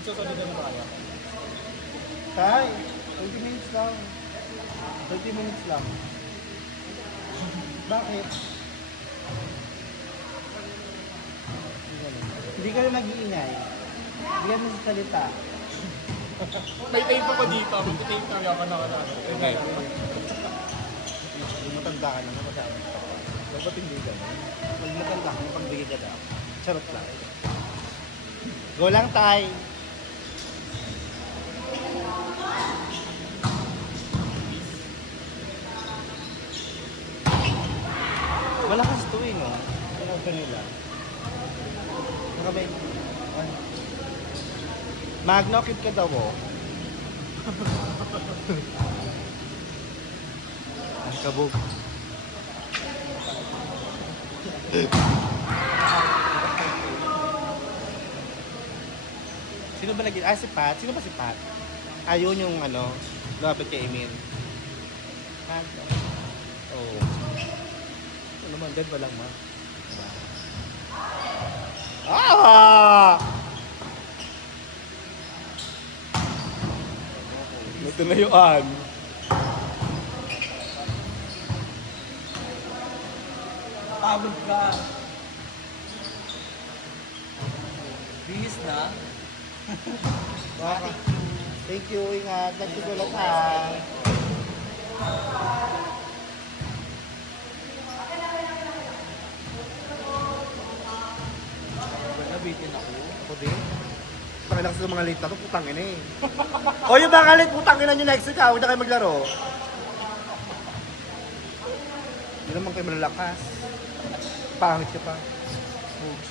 Susunod na ba kaya? Tay, 20 minutes lang. 30 minutes lang. Bakit? Hindi kayo nag-iingay. Hindi ka nagsasalita. May tape ako dito. Mag-tape na yaman ako na. Okay. Yung matanda ka na, napasama ka pa. Dapat hindi ka na. Pag matanda ka, mapagbigay ka daw. Charot lang. Go lang, tay. Malakas to eh, no? Ano ba nila? Nakabay. Magno, kid ka daw, oh. Ang kabog. Sino ba naging? Ah, si Pat. Sino ba si Pat? Ayun yung ano, lapit kay Emin. Magno. Oh. Ano naman, dead ba lang, ma? Ah! Natulayuan. Pagod ka. Bihis na. Baka. Thank you, ingat. Nagsusulat ha. Nabitin ako. Ako din. Pakilang sa mga late na to, putang ina eh. O yung mga late, putang ina nyo next week ha. Huwag na kayo maglaro. Hindi naman kayo malalakas. Pangit ka pa.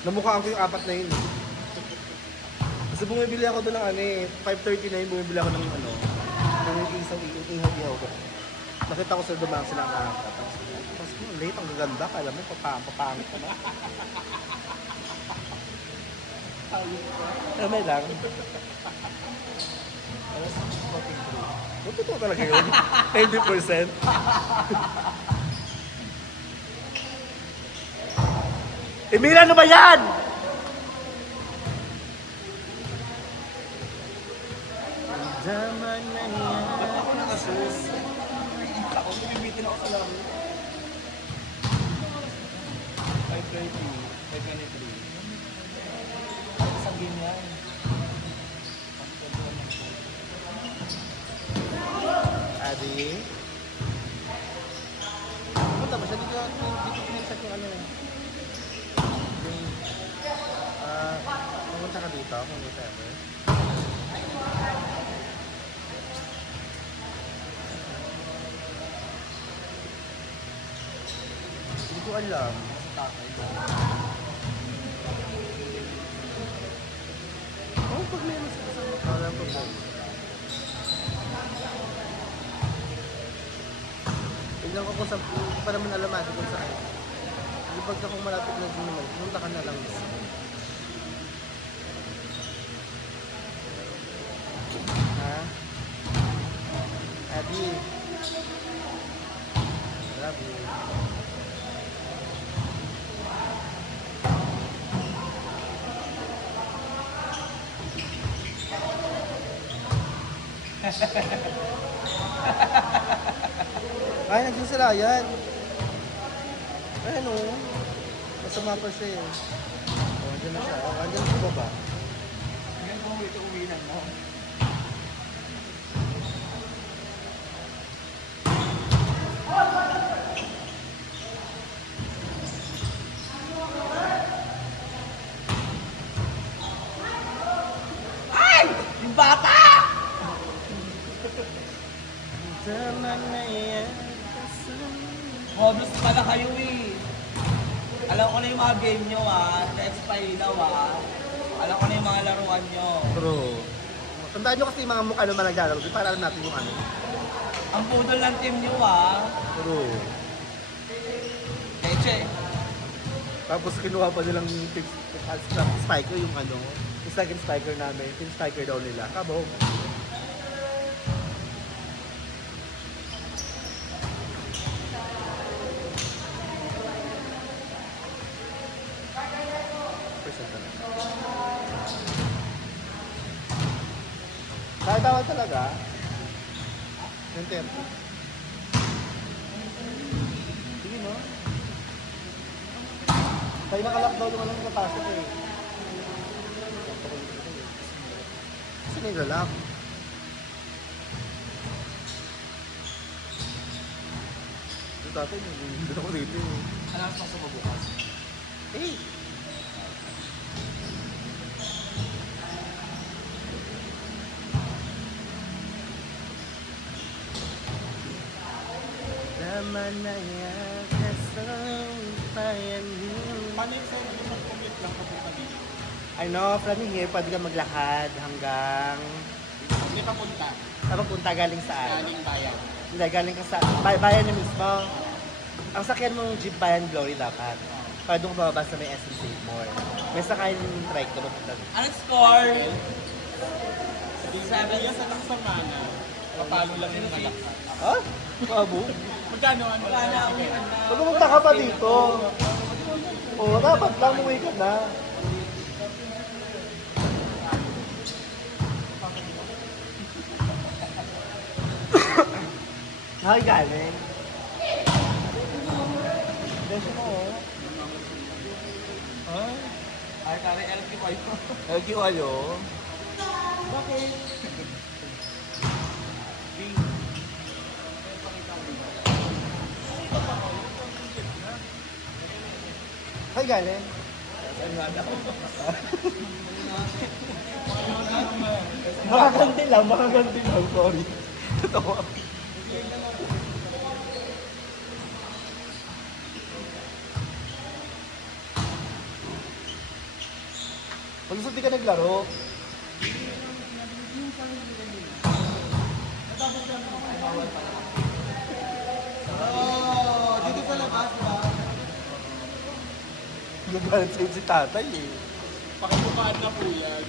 Namukhaan ko yung apat na yun eh. Kasi bumibili ako doon ng ano eh, 5:30 na yun, bumibili ako ng ano, ng ihaw ko. Nakita ko sa dumang silang apat. Tapos late, ang gaganda, kala mo, papangit ka na. May lang. Totoo talaga yun. 90%. Emil, ano ba yan? Zaman na yan. Ba't ako nakasus? Ako, nabibitin ako sa laro. 5:30, 5:23. Isang game yan. Adi? Punta ba siya? Dito pinagsak yung ano. Pumunta ka dito kung may server. Hindi ko alam. Oh, pag may mas kasama ka, alam ko ba? Tignan ko kung saan, hindi ko pa naman alam natin kung saan. Hindi pagka kung malapit na din naman, pumunta ka na lang doon. Ha? Adi. Love you. Ay, nagsasalayan. Ay, ano? Masama pa siya eh. Oh, andyan na siya. Oh, andyan sa baba. Ngayon kung uwi na mo. Ay! Yung bata! Zaman na yan. Hobbies pala kayo eh. Alam ko na yung mga game nyo Let's play daw Alam ko na yung mga laruan nyo. True. Tandaan nyo kasi yung mga mukha naman naglalaro. Para alam natin yung ano. Ang pudol ng team nyo True. Leche. Tapos kinuha pa nilang spiker yung ano. Yung second spiker namin. Yung spiker daw nila. Kabog. Percent na lang. Kahit tawad talaga. 10:30. Sige no? Tayo naka-lockdown naman ang napasok eh. Kasi naglalak. Ito tatay, nandun ako dito eh. Alam mo sa mabukas. Eh! Naman na yan, kasang payanin. Paano yung sa'yo yung commute lang papunta dito? Ano, from here, pwede ka maglakad hanggang... Hindi papunta. Papunta galing saan? Galing bayan. Hindi, galing ka sa... Bayan na mismo. Ang sakyan mong jeep Bayan Glory dapat. Para doon ka bababa sa may SM Seymour. May sakayin yung trike na mapunta doon. Anong score? Yes, anong samana? Papalo lang yung malak. Ha? Kabo? Magkano ano? Pag pumunta ka pa dito. Oo, dapat lang umuwi ka na. Ay, galing. Beso mo, oh. Ay, Ay, kari LQ kayo. LQ kayo. Bakit? Ay, galing. Makaganti lang, sorry. Totoo. Pag-usap di ka naglaro, Oh, dito sa labas, ba? nagalit sa'yo si tatay eh. Pakibukaan na po yan.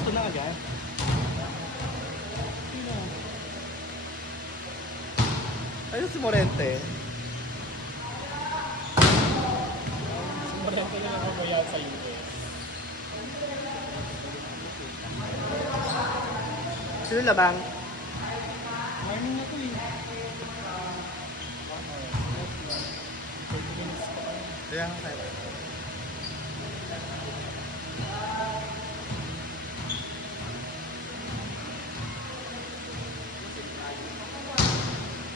last two na agad. Ayun si Morente. Marami na lang mamaya sa US. Sino labang? Morning na to eh. 30 minutes pa. Kaya nga tayo.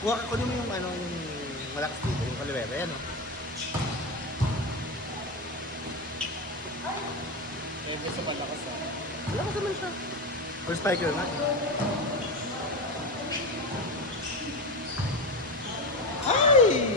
Kunin mo yung ano, yung malakas dito, yung kaliwete, ano? Eh, gusto malakas ah. Malakas naman siya. Or spiker nga. Ay!